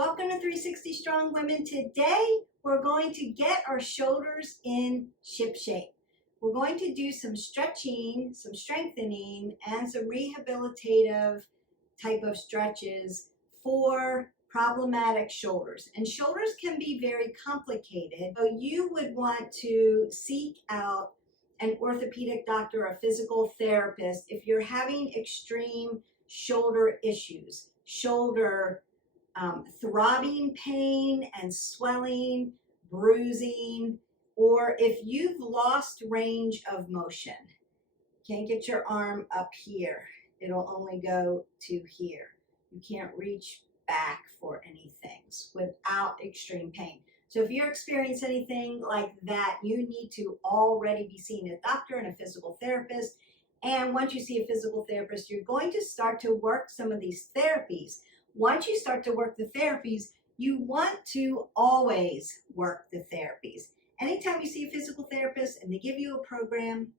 Welcome to 360 Strong Women. Today, we're going to get our shoulders in ship shape. We're going to do some stretching, some strengthening, and some rehabilitative type of stretches for problematic shoulders. And shoulders can be very complicated, so you would want to seek out an orthopedic doctor or a physical therapist if you're having extreme shoulder issues, shoulder throbbing pain and swelling, bruising, or if you've lost range of motion. Can't get your arm up here. It'll only go to here. You can't reach back for anything without extreme pain. So if you're experiencing anything like that, you need to already be seeing a doctor and a physical therapist. And once you see a physical therapist, you're going to start to work some of these therapies. Once you start to work the therapies, you want to always work the therapies. Anytime you see a physical therapist and they give you a program,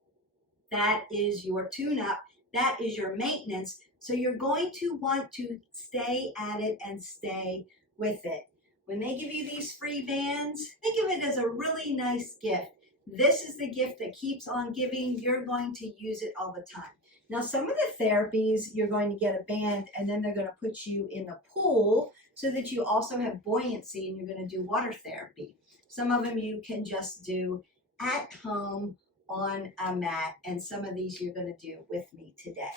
that is your tune-up, that is your maintenance. So you're going to want to stay at it and stay with it. When they give you these free bands, think of it as a really nice gift. This is the gift that keeps on giving. You're going to use it all the time. Now, some of the therapies, you're going to get a band and then they're going to put you in the pool so that you also have buoyancy, and you're going to do water therapy. Some of them you can just do at home on a mat, and some of these you're going to do with me today.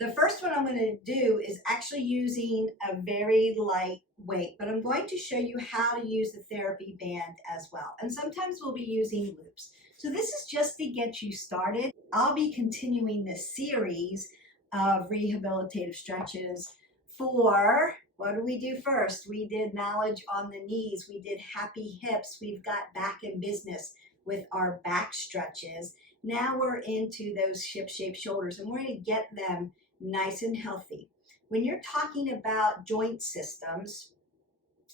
The first one I'm going to do is actually using a very light weight, but I'm going to show you how to use the therapy band as well. And sometimes we'll be using loops. So this is just to get you started. I'll be continuing this series of rehabilitative stretches for, what do we do first? We did knowledge on the knees. We did happy hips. We've got back in business with our back stretches. Now we're into those ship-shaped shoulders, and we're going to get them nice and healthy. When you're talking about joint systems,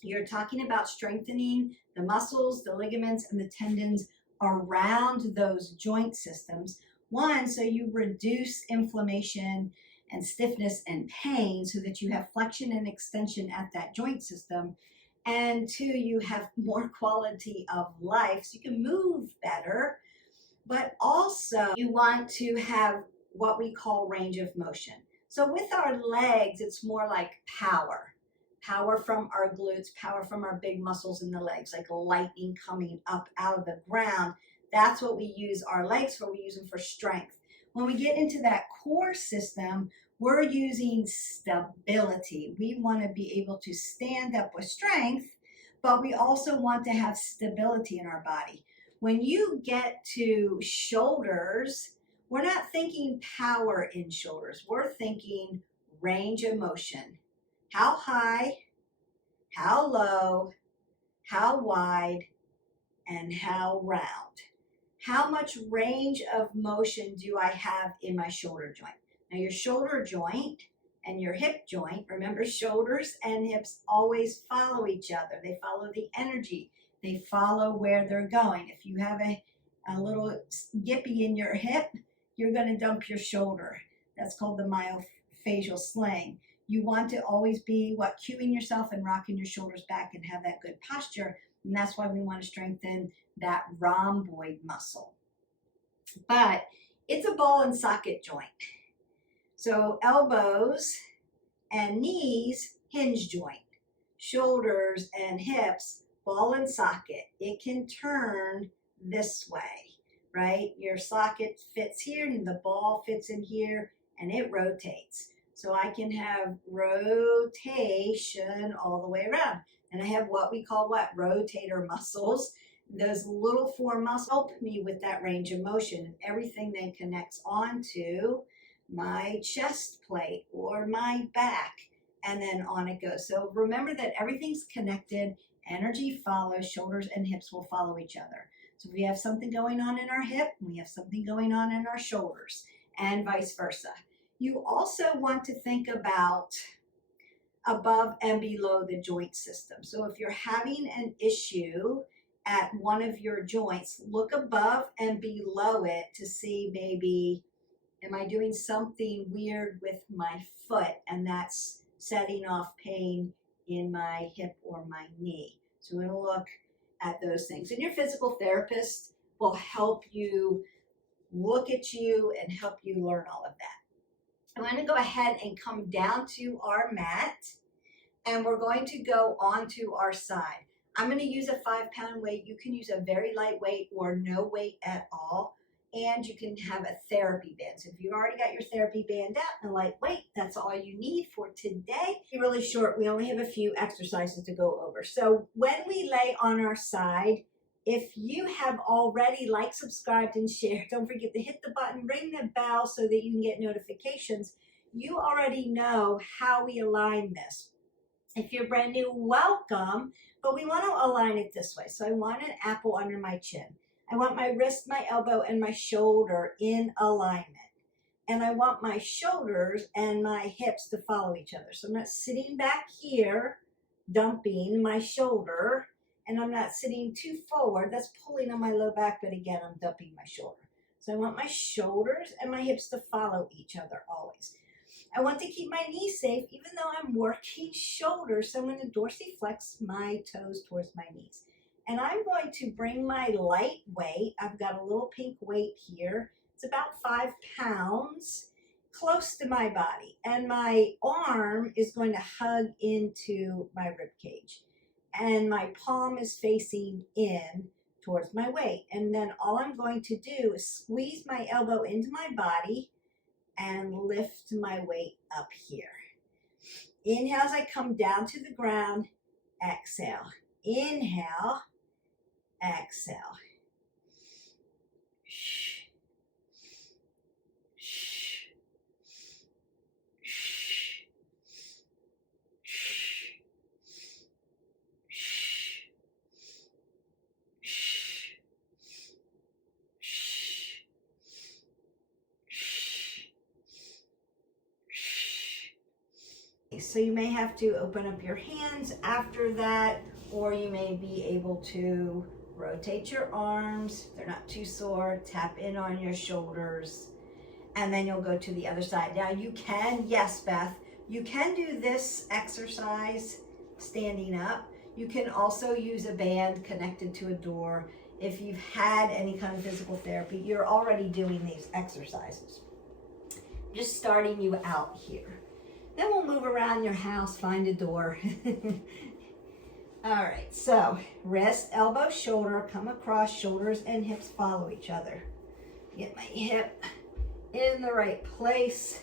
you're talking about strengthening the muscles, the ligaments, and the tendons around those joint systems. One, so you reduce inflammation and stiffness and pain so that you have flexion and extension at that joint system. And two, you have more quality of life so you can move better. But also you want to have what we call range of motion. So with our legs, it's more like power from our glutes, power from our big muscles in the legs, like lightning coming up out of the ground. That's what we use our legs for. We use them for strength. When we get into that core system, we're using stability. We want to be able to stand up with strength, but we also want to have stability in our body. When you get to shoulders, we're not thinking power in shoulders. We're thinking range of motion. How high, how low, how wide, and how round. How much range of motion do I have in my shoulder joint? Now your shoulder joint and your hip joint, remember shoulders and hips always follow each other. They follow the energy. They follow where they're going. If you have a little gippy in your hip, you're going to dump your shoulder. That's called the myofascial sling. You want to always be cueing yourself and rocking your shoulders back and have that good posture. And that's why we want to strengthen that rhomboid muscle. But it's a ball and socket joint. So elbows and knees, hinge joint. Shoulders and hips, ball and socket. It can turn this way, right? Your socket fits here and the ball fits in here and it rotates. So I can have rotation all the way around. And I have what we call rotator muscles. Those little four muscles help me with that range of motion, and everything then connects onto my chest plate or my back, and then on it goes. So remember that everything's connected. Energy follows. Shoulders and hips will follow each other. So if we have something going on in our hip, we have something going on in our shoulders, and vice versa. You also want to think about above and below the joint system. So if you're having an issue at one of your joints, look above and below it to see maybe, am I doing something weird with my foot and that's setting off pain in my hip or my knee. So we're going to look at those things. And your physical therapist will help you look at you and help you learn all of that. I'm going to go ahead and come down to our mat, and we're going to go onto our side. I'm going to use a 5-pound weight. You can use a very light weight or no weight at all. And you can have a therapy band. So if you've already got your therapy band out and lightweight, that's all you need for today. Really short, we only have a few exercises to go over. So when we lay on our side, if you have already liked, subscribed, and shared, don't forget to hit the button, ring the bell so that you can get notifications. You already know how we align this. If you're brand new, welcome, but we want to align it this way. So I want an apple under my chin. I want my wrist, my elbow, and my shoulder in alignment. And I want my shoulders and my hips to follow each other. So I'm not sitting back here, dumping my shoulder, and I'm not sitting too forward. That's pulling on my low back, but again, I'm dumping my shoulder. So I want my shoulders and my hips to follow each other always. I want to keep my knees safe, even though I'm working shoulders. So I'm going to dorsiflex my toes towards my knees. And I'm going to bring my light weight. I've got a little pink weight here. It's about 5 pounds, close to my body. And my arm is going to hug into my rib cage. And my palm is facing in towards my weight. And then all I'm going to do is squeeze my elbow into my body and lift my weight up here. Inhale as I come down to the ground. Exhale. Inhale. Exhale. So you may have to open up your hands after that, or you may be able to rotate your arms. If they're not too sore, tap in on your shoulders, and then you'll go to the other side. Now you can, yes, Beth, you can do this exercise standing up. You can also use a band connected to a door. If you've had any kind of physical therapy, you're already doing these exercises. Just starting you out here. Then we'll move around your house, find a door. All right, so wrist, elbow, shoulder, come across, shoulders and hips follow each other. Get my hip in the right place.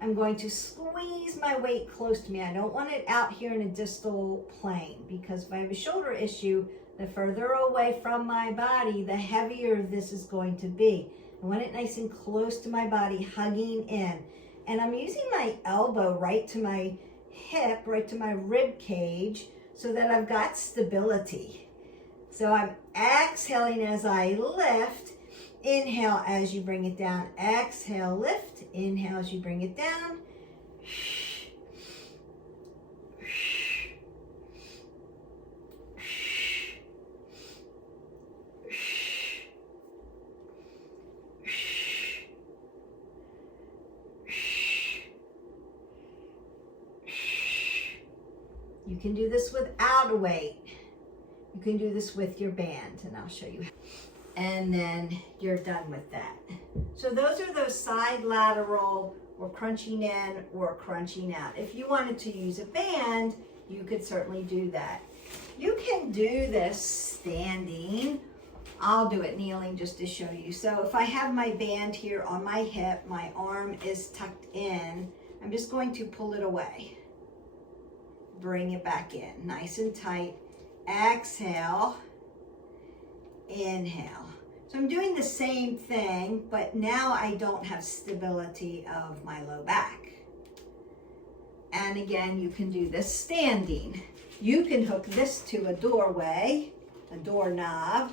I'm going to squeeze my weight close to me. I don't want it out here in a distal plane, because if I have a shoulder issue, the further away from my body, the heavier this is going to be. I want it nice and close to my body, hugging in. And I'm using my elbow right to my hip, right to my rib cage, so that I've got stability. So I'm exhaling as I lift. Inhale as you bring it down. Exhale, lift. Inhale as you bring it down. You can do this without a weight. You can do this with your band, and I'll show you. And then you're done with that. So those are those side lateral or crunching in or crunching out. If you wanted to use a band, you could certainly do that. You can do this standing. I'll do it kneeling just to show you. So if I have my band here on my hip, my arm is tucked in, I'm just going to pull it away. Bring it back in, nice and tight. Exhale, inhale. So I'm doing the same thing, but now I don't have stability of my low back. And again, you can do this standing. You can hook this to a doorway, a doorknob,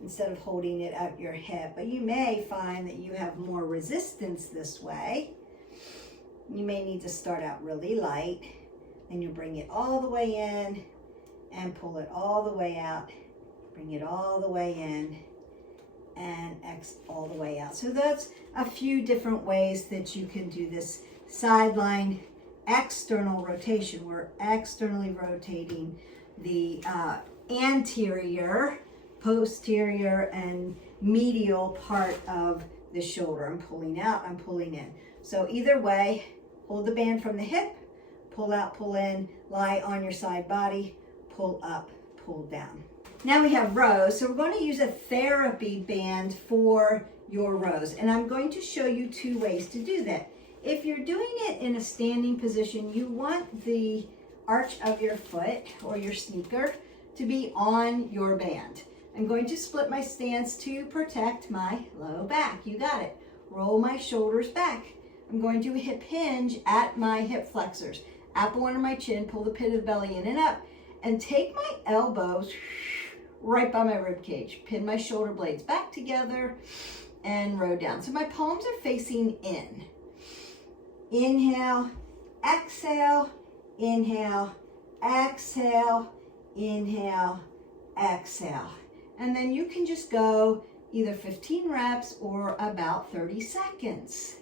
instead of holding it at your hip. But you may find that you have more resistance this way. You may need to start out really light. And you bring it all the way in and pull it all the way out. Bring it all the way in and X all the way out. So that's a few different ways that you can do this sideline external rotation. We're externally rotating the anterior, posterior, and medial part of the shoulder. I'm pulling out, I'm pulling in. So either way, hold the band from the hip, pull out, pull in, lie on your side body, pull up, pull down. Now we have rows, so we're going to use a therapy band for your rows, and I'm going to show you 2 ways to do that. If you're doing it in a standing position, you want the arch of your foot or your sneaker to be on your band. I'm going to split my stance to protect my low back. You got it. Roll my shoulders back. I'm going to hip hinge at my hip flexors. Apple under my chin, pull the pit of the belly in and up, and take my elbows right by my rib cage. Pin my shoulder blades back together and row down. So my palms are facing in. Inhale, exhale, inhale, exhale, inhale, exhale. And then you can just go either 15 reps or about 30 seconds.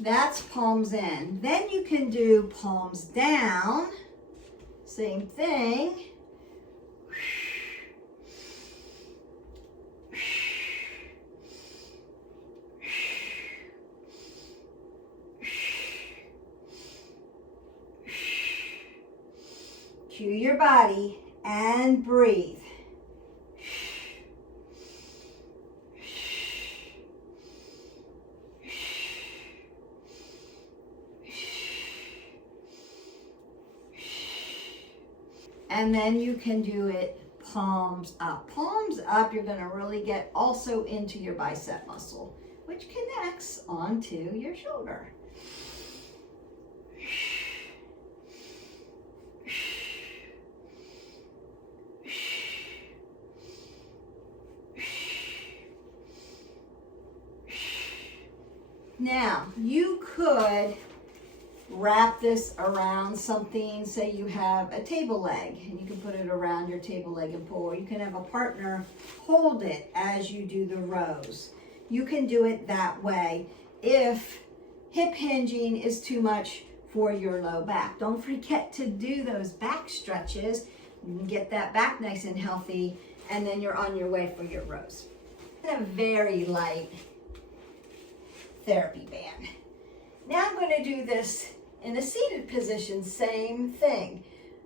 That's palms in. Then you can do palms down. Same thing. Cue your body and breathe. And then you can do it palms up. Palms up, you're gonna really get also into your bicep muscle, which connects onto your shoulder. Now, you could wrap this around something, say you have a table leg, and you can put it around your table leg and pull, or you can have a partner hold it as you do the rows. You can do it that way if hip hinging is too much for your low back. Don't forget to do those back stretches. You can get that back nice and healthy, and then you're on your way for your rows. And a very light therapy band. Now I'm going to do this in a seated position, same thing.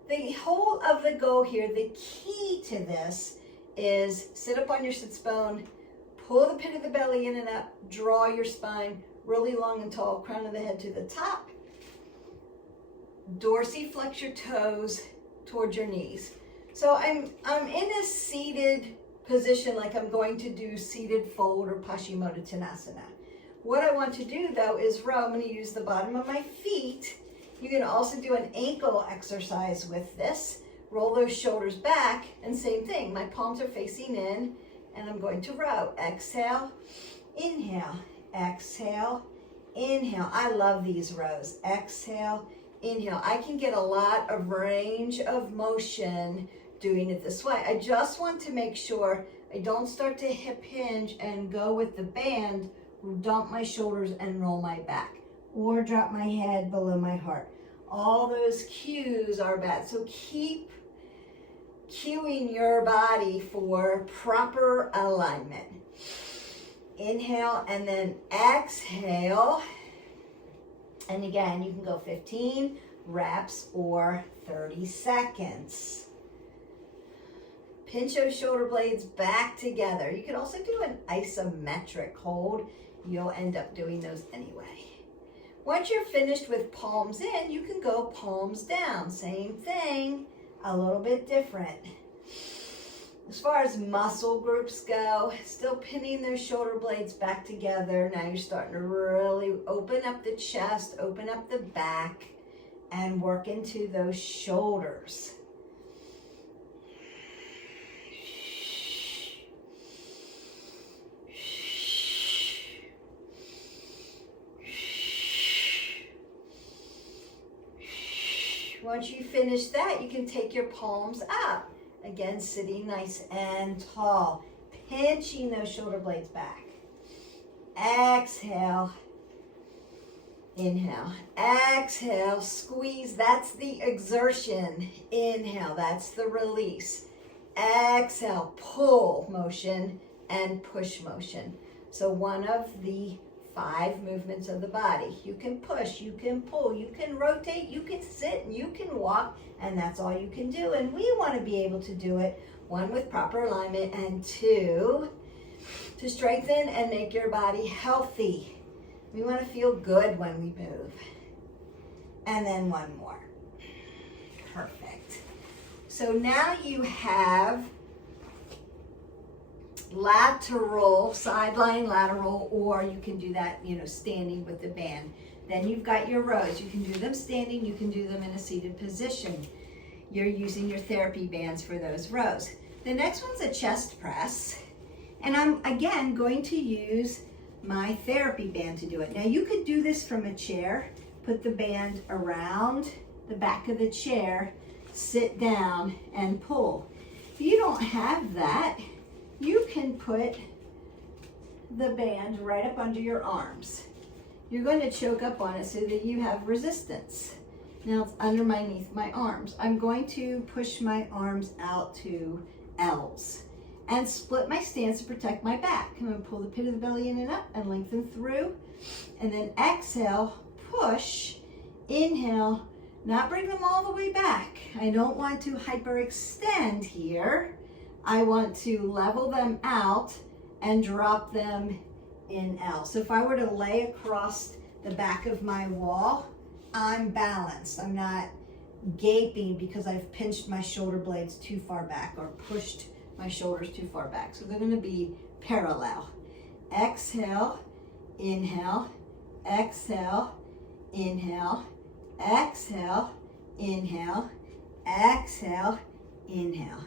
The whole of the goal here, the key to this is sit up on your sits bone, pull the pit of the belly in and up, draw your spine really long and tall, crown of the head to the top. Dorsiflex your toes towards your knees. So I'm in a seated position, like I'm going to do seated fold or Paschimottanasana. What I want to do though is row. I'm going to use the bottom of my feet. You can also do an ankle exercise with this. Roll those shoulders back, and same thing. My palms are facing in, and I'm going to row. Exhale, inhale, exhale, inhale. I love these rows. Exhale, inhale. I can get a lot of range of motion doing it this way. I just want to make sure I don't start to hip hinge and go with the band, dump my shoulders and roll my back, or drop my head below my heart. All those cues are bad. So keep cueing your body for proper alignment. Inhale and then exhale. And again, you can go 15 reps or 30 seconds. Pinch those shoulder blades back together. You can also do an isometric hold. You'll end up doing those anyway. Once you're finished with palms in, you can go palms down. Same thing, a little bit different. As far as muscle groups go, still pinning those shoulder blades back together. Now you're starting to really open up the chest, open up the back, and work into those shoulders. Once you finish that, you can take your palms up. Again, sitting nice and tall, pinching those shoulder blades back. Exhale. Inhale. Exhale. Squeeze. That's the exertion. Inhale. That's the release. Exhale. Pull motion and push motion. So one of the 5 movements of the body. You can push, you can pull, you can rotate, you can sit, and you can walk, and that's all you can do. And we want to be able to do it, 1, with proper alignment, and 2, to strengthen and make your body healthy. We want to feel good when we move. And then 1 more. Perfect. So now you have lateral, sideline lateral, or you can do that, standing with the band. Then you've got your rows. You can do them standing, you can do them in a seated position. You're using your therapy bands for those rows. The next one's a chest press, and I'm again going to use my therapy band to do it. Now you could do this from a chair, put the band around the back of the chair, sit down and pull. If you don't have that, you can put the band right up under your arms. You're going to choke up on it so that you have resistance. Now it's underneath my arms. I'm going to push my arms out to L's and split my stance to protect my back. I'm going to pull the pit of the belly in and up and lengthen through. And then exhale, push, inhale, not bring them all the way back. I don't want to hyperextend here. I want to level them out and drop them in L. So if I were to lay across the back of my wall, I'm balanced. I'm not gaping because I've pinched my shoulder blades too far back or pushed my shoulders too far back. So they're going to be parallel. Exhale, inhale, exhale, inhale, exhale, inhale, exhale, inhale.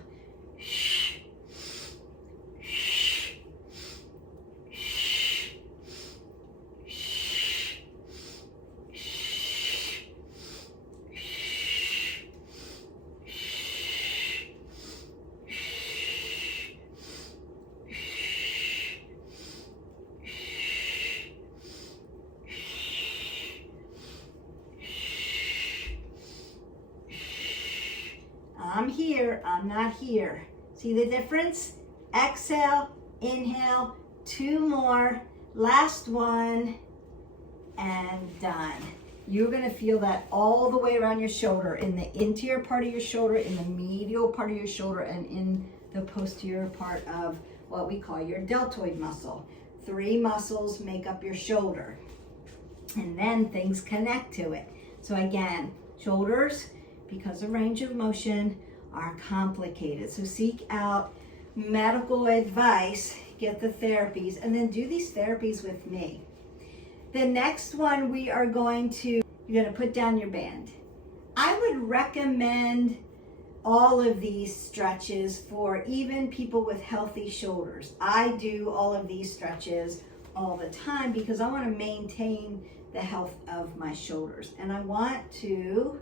I'm here, I'm not here. See the difference? Exhale, inhale, 2 more, last one, and done. You're gonna feel that all the way around your shoulder, in the interior part of your shoulder, in the medial part of your shoulder, and in the posterior part of what we call your deltoid muscle. 3 muscles make up your shoulder, and then things connect to it. So again, shoulders, because of range of motion, are complicated. So seek out medical advice, get the therapies, and then do these therapies with me. The next one you're going to put down your band. I would recommend all of these stretches for even people with healthy shoulders. I do all of these stretches all the time because I want to maintain the health of my shoulders, and I want to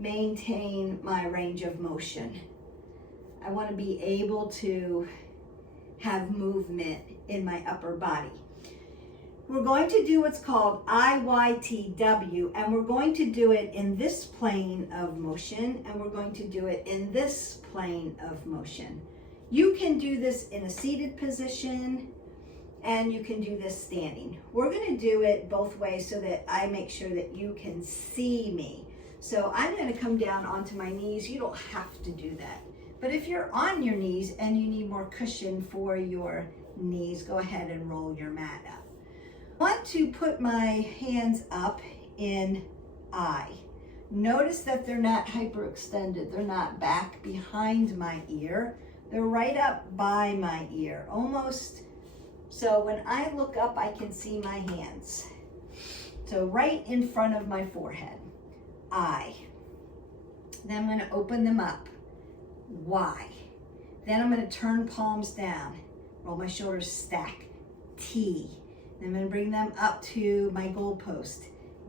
maintain my range of motion. I want to be able to have movement in my upper body. We're going to do what's called IYTW, and we're going to do it in this plane of motion, and we're going to do it in this plane of motion. You can do this in a seated position, and you can do this standing. We're going to do it both ways so that I make sure that you can see me. So I'm going to come down onto my knees. You don't have to do that. But if you're on your knees and you need more cushion for your knees, go ahead and roll your mat up. I want to put my hands up in I. Notice that they're not hyperextended. They're not back behind my ear. They're right up by my ear, almost. So when I look up, I can see my hands. So right in front of my forehead. I. Then I'm going to open them up. Y. Then I'm going to turn palms down. Roll my shoulders, stack. T. Then I'm going to bring them up to my goalpost.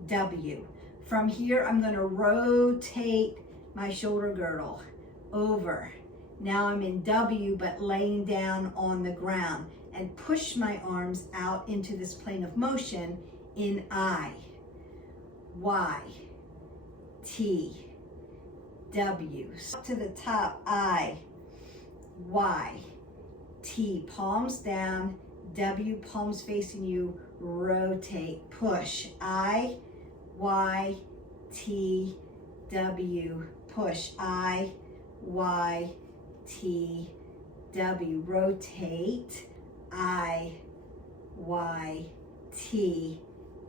W. From here, I'm gonna rotate my shoulder girdle over. Now I'm in W, but laying down on the ground, and push my arms out into this plane of motion in I, Y, T, W. Up to the top, I, Y, T, palms down, W, palms facing you, rotate, push, I, Y, T, W, push, I, Y, T, W, rotate, I, Y, T,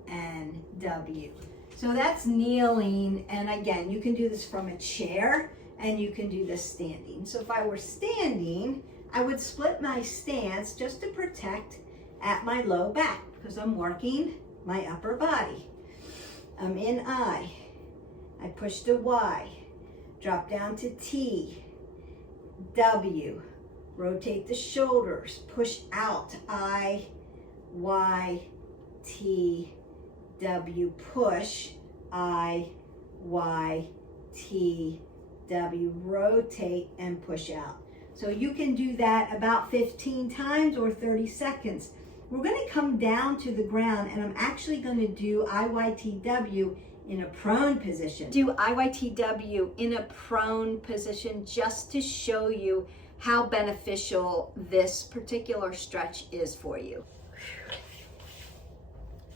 and W. So that's kneeling, and again, you can do this from a chair, and you can do this standing. So if I were standing, I would split my stance just to protect at my low back, because I'm working my upper body. I'm in I push to Y, drop down to T, W, rotate the shoulders, push out, I, Y, T, W, push, I, Y, T, W, rotate and push out. So you can do that about 15 times or 30 seconds. We're going to come down to the ground, and I'm actually going to do IYTW in a prone position. Do IYTW in a prone position just to show you how beneficial this particular stretch is for you.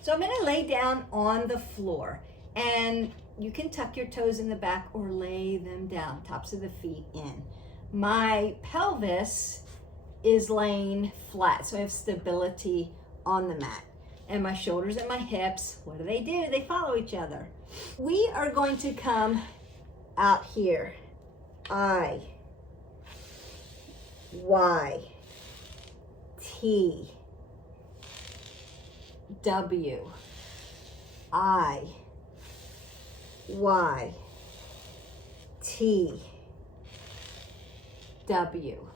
So I'm going to lay down on the floor, and you can tuck your toes in the back or lay them down, tops of the feet in. My pelvis is laying flat, so I have stability on the mat. And my shoulders and my hips, what do? They follow each other. We are going to come out here. I, Y, T, W, I, Y, T, W.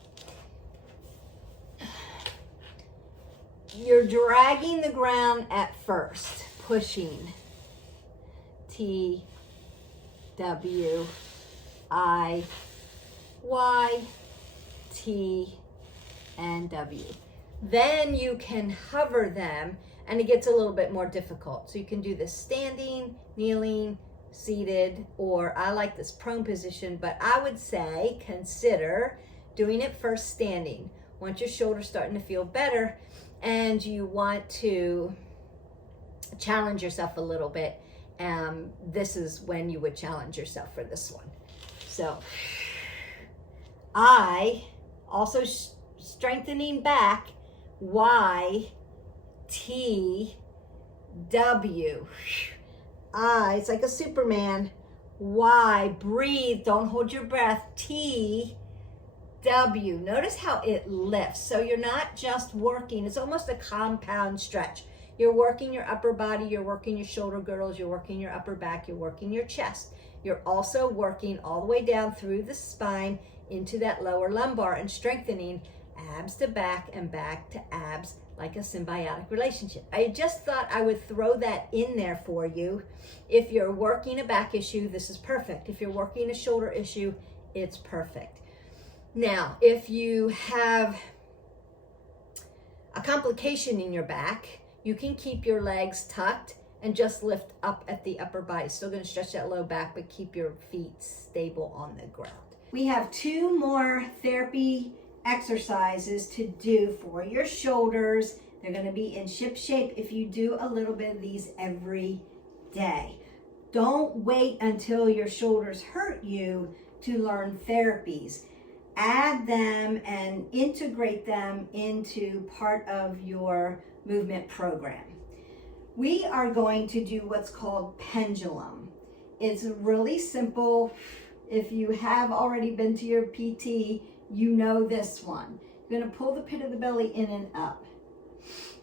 You're dragging the ground at first, pushing. T, W, I, Y, T, and W. Then you can hover them, and it gets a little bit more difficult. So you can do this standing, kneeling, seated, or I like this prone position, but I would say consider doing it first standing. Once your shoulder's starting to feel better and you want to challenge yourself a little bit, this is when you would challenge yourself for this one. So I also strengthening back, Y, T, W. I, it's like a Superman. Y, breathe, don't hold your breath. T, W. Notice how it lifts. So you're not just working, it's almost a compound stretch. You're working your upper body, you're working your shoulder girdles, you're working your upper back, you're working your chest. You're also working all the way down through the spine into that lower lumbar and strengthening abs to back and back to abs, like a symbiotic relationship. I just thought I would throw that in there for you. If you're working a back issue, this is perfect. If you're working a shoulder issue, it's perfect. Now, if you have a complication in your back, you can keep your legs tucked and just lift up at the upper body. Still going to stretch that low back, but keep your feet stable on the ground. We have 2 more therapy exercises to do for your shoulders. They're going to be in ship shape if you do a little bit of these every day. Don't wait until your shoulders hurt you to learn therapies. Add them and integrate them into part of your movement program. We are going to do what's called Pendulum. It's really simple. If you have already been to your PT, you know this one. You're going to pull the pit of the belly in and up.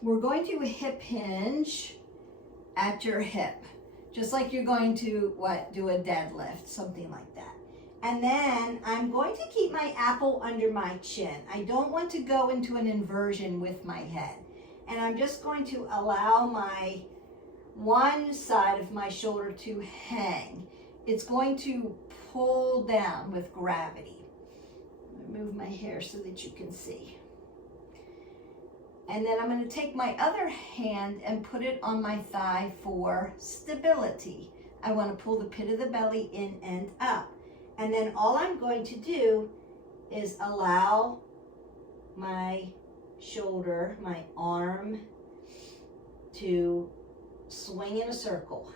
We're going to hip hinge at your hip, just like you're going to do a deadlift, something like that. And then I'm going to keep my apple under my chin. I don't want to go into an inversion with my head. And I'm just going to allow my one side of my shoulder to hang. It's going to pull down with gravity. Move my hair so that you can see. And then I'm going to take my other hand and put it on my thigh for stability. I want to pull the pit of the belly in and up. And then all I'm going to do is allow my shoulder, my arm, to swing in a circle.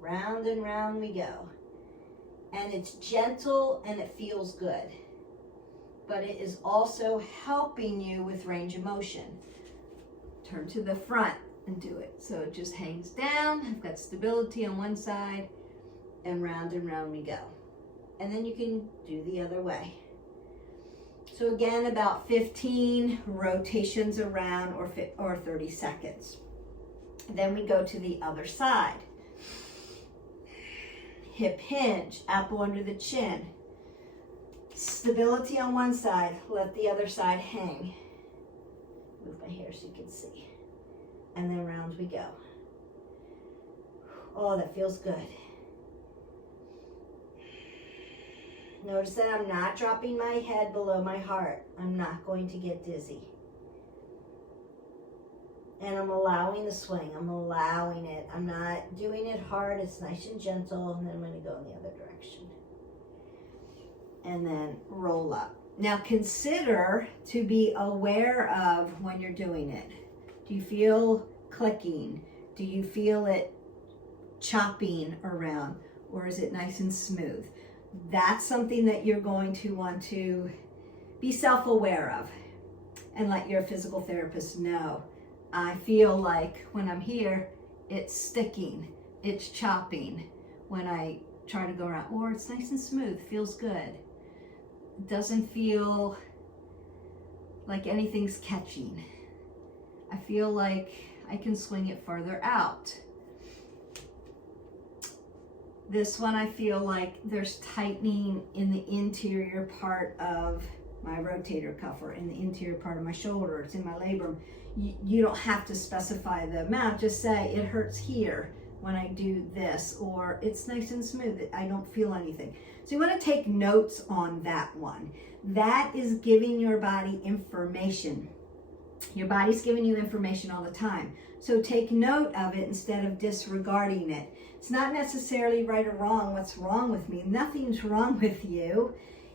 Round and round we go. And it's gentle and it feels good. But it is also helping you with range of motion. Turn to the front and do it. So it just hangs down. I've got stability on one side, and round we go. And then you can do the other way. So again, about 15 rotations around or 30 seconds. Then we go to the other side. Hip hinge, apple under the chin. Stability on one side, let the other side hang. Move my hair so you can see. And then round we go. Oh, that feels good. Notice that I'm not dropping my head below my heart. I'm not going to get dizzy. And I'm allowing the swing. I'm allowing it. I'm not doing it hard. It's nice and gentle. And then I'm going to go in the other direction. And then roll up. Now consider to be aware of when you're doing it. Do you feel clicking? Do you feel it chopping around? Or is it nice and smooth? That's something that you're going to want to be self-aware of and let your physical therapist know. I feel like when I'm here, it's sticking, it's chopping when I try to go around. Or it's nice and smooth, feels good. It doesn't feel like anything's catching. I feel like I can swing it further out. This one, I feel like there's tightening in the interior part of my rotator cuff or in the interior part of my shoulder. It's in my labrum. You don't have to specify the amount. Just say it hurts here when I do this, or it's nice and smooth. I don't feel anything. So you want to take notes on that one. That is giving your body information. Your body's giving you information all the time. So take note of it instead of disregarding it. It's not necessarily right or wrong. What's wrong with me? Nothing's wrong with you.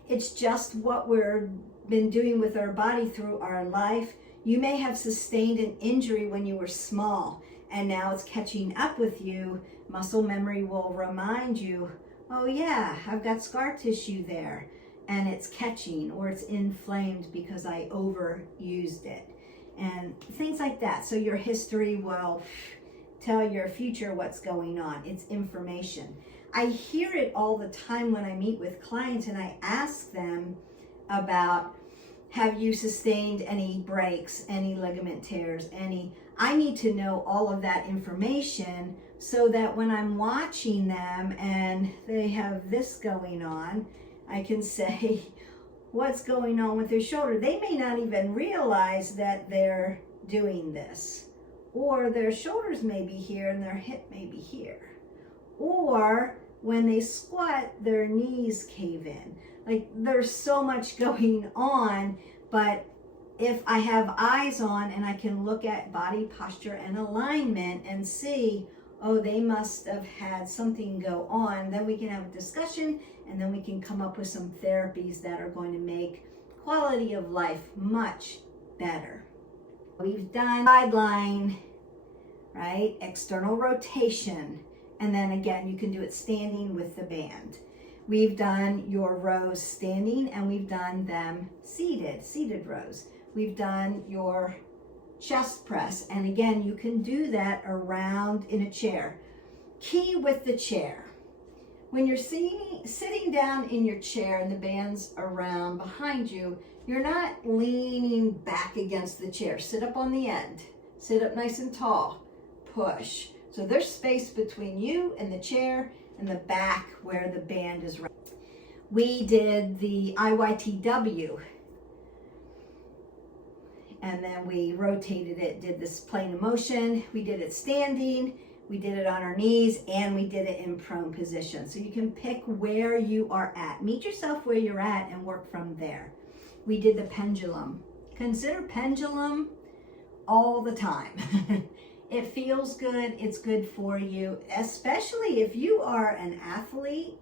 It's just what we've been doing with our body through our life. You may have sustained an injury when you were small, and now it's catching up with you. Muscle memory will remind you, oh yeah, I've got scar tissue there, and it's catching, or it's inflamed because I overused it, and things like that. So your history will tell your future what's going on. It's information. I hear it all the time when I meet with clients, and I ask them about, have you sustained any breaks, any ligament tears, I need to know all of that information so that when I'm watching them and they have this going on, I can say, what's going on with their shoulder? They may not even realize that they're doing this. Or their shoulders may be here and their hip may be here. Or when they squat, their knees cave in. Like, there's so much going on, but if I have eyes on and I can look at body posture and alignment and see, oh, they must have had something go on, then we can have a discussion, and then we can come up with some therapies that are going to make quality of life much better. We've done sideline, right? External rotation. And then again, you can do it standing with the band. We've done your rows standing, and we've done them seated rows. We've done your chest press. And again, you can do that around in a chair. Key with the chair. When you're sitting down in your chair and the band's around behind you, you're not leaning back against the chair. Sit up on the end. Sit up nice and tall. Push. So there's space between you and the chair and the back where the band is right. We did the IYTW, and then we rotated it, did this plane of motion. We did it standing. we did it on our knees, and we did it in prone position. So you can pick where you are at. Meet yourself where you're at and work from there. We did the pendulum. Consider pendulum all the time. It feels good, it's good for you, especially if you are an athlete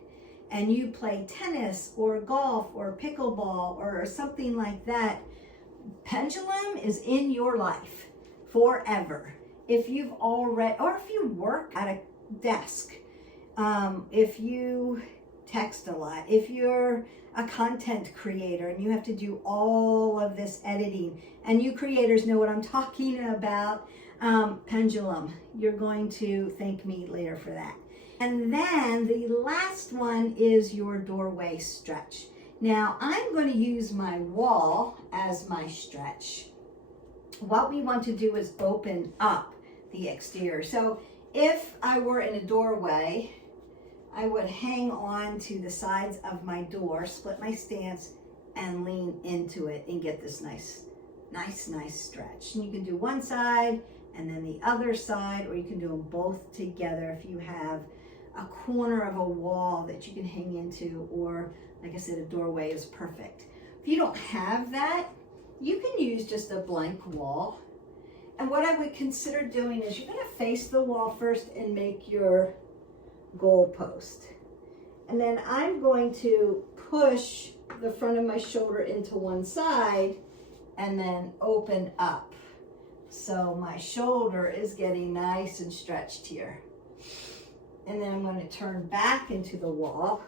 and you play tennis or golf or pickleball or something like that. Pendulum is in your life forever. If you've already, or if you work at a desk, if you text a lot, if you're a content creator and you have to do all of this editing, and you creators know what I'm talking about, pendulum, you're going to thank me later for that. And then the last one is your doorway stretch. Now I'm going to use my wall as my stretch. What we want to do is open up the exterior. So if I were in a doorway, I would hang on to the sides of my door, split my stance, and lean into it and get this nice stretch. And you can do one side and then the other side, or you can do them both together if you have a corner of a wall that you can hang into, or like I said, a doorway is perfect. If you don't have that, you can use just a blank wall. And what I would consider doing is you're going to face the wall first and make your goal post. And then I'm going to push the front of my shoulder into one side and then open up. So my shoulder is getting nice and stretched here. And then I'm going to turn back into the wall,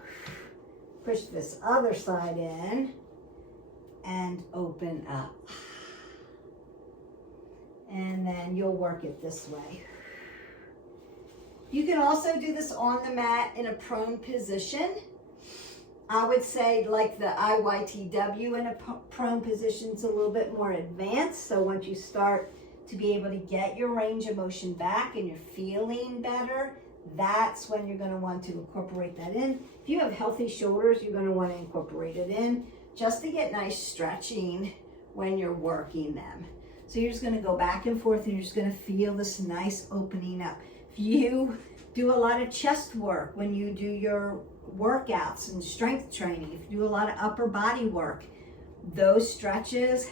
push this other side in, and open up. And then you'll work it this way. You can also do this on the mat in a prone position. I would say like the IYTW in a prone position is a little bit more advanced. So once you start to be able to get your range of motion back and you're feeling better, that's when you're going to want to incorporate that in. If you have healthy shoulders, you're going to want to incorporate it in just to get nice stretching when you're working them. So you're just going to go back and forth and you're just going to feel this nice opening up. If you do a lot of chest work when you do your workouts and strength training, if you do a lot of upper body work, those stretches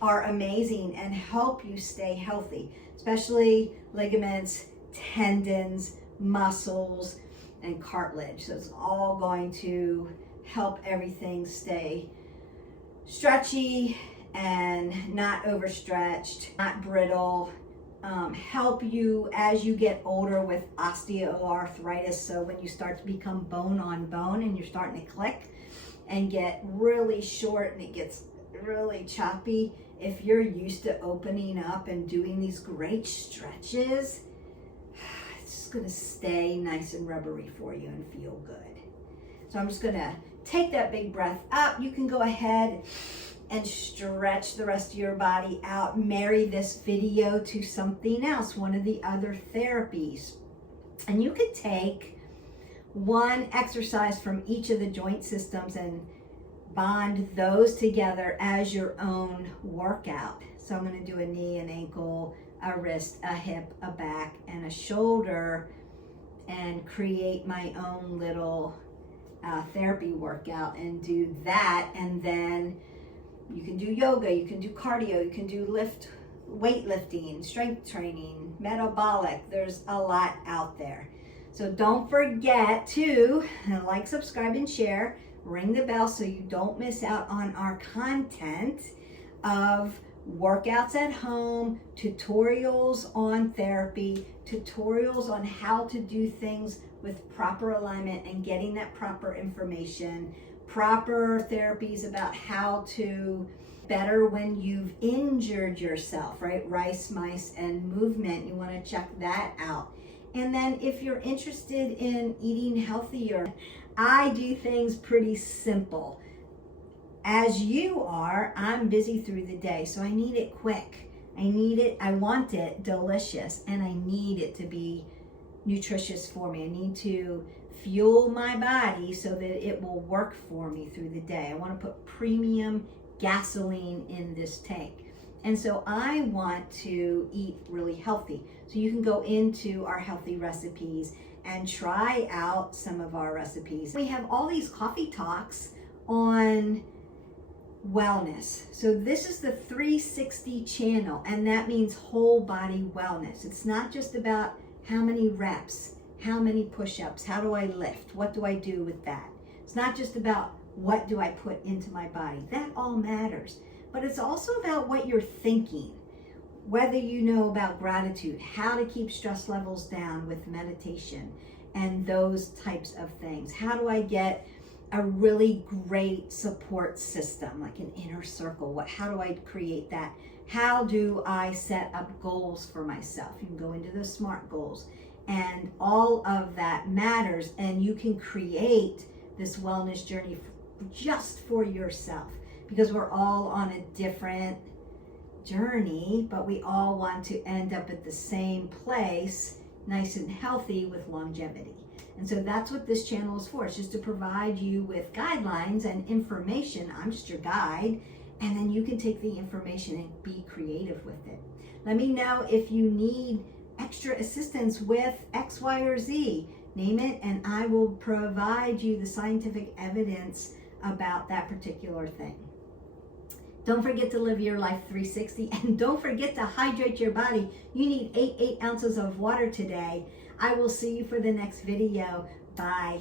are amazing and help you stay healthy, especially ligaments, tendons, muscles, and cartilage. So it's all going to help everything stay stretchy and not overstretched, not brittle, help you as you get older with osteoarthritis. So when you start to become bone on bone and you're starting to click and get really short and it gets really choppy, if you're used to opening up and doing these great stretches, it's just going to stay nice and rubbery for you and feel good. So I'm just going to take that big breath up. You can go ahead and stretch the rest of your body out. Marry this video to something else, one of the other therapies. And you could take one exercise from each of the joint systems and bond those together as your own workout. So I'm going to do a knee, an ankle, a wrist, a hip, a back, and a shoulder, and create my own little therapy workout and do that. And then you can do yoga, you can do cardio, you can do weightlifting, strength training, metabolic. There's a lot out there. So don't forget to like, subscribe, and share. Ring the bell so you don't miss out on our content of workouts at home, tutorials on therapy, tutorials on how to do things with proper alignment and getting that proper information, proper therapies about how to better when you've injured yourself, right? Rice, mice, and movement. You want to check that out. And then if you're interested in eating healthier, I do things pretty simple. As you are, I'm busy through the day, so I need it quick. I want it delicious, and I need it to be nutritious for me. I need to fuel my body so that it will work for me through the day. I want to put premium gasoline in this tank. And so I want to eat really healthy. So you can go into our healthy recipes and try out some of our recipes. We have all these coffee talks on wellness. So this is the 360 channel, and that means whole body wellness. It's not just about how many reps, how many push-ups, how do I lift, what do I do with that. It's not just about what do I put into my body. That all matters. But it's also about what you're thinking, whether you know about gratitude, how to keep stress levels down with meditation and those types of things. How do I get a really great support system, like an inner circle? How do I create that? How do I set up goals for myself? You can go into the SMART goals, and all of that matters, and you can create this wellness journey just for yourself, because we're all on a different journey, but we all want to end up at the same place, nice and healthy with longevity. And so that's what this channel is for. It's just to provide you with guidelines and information. I'm just your guide, and then you can take the information and be creative with it. Let me know if you need extra assistance with X, Y, or Z. Name it, and I will provide you the scientific evidence about that particular thing. Don't forget to live your life 360, and don't forget to hydrate your body. You need 8 ounces of water today. I will see you for the next video. Bye.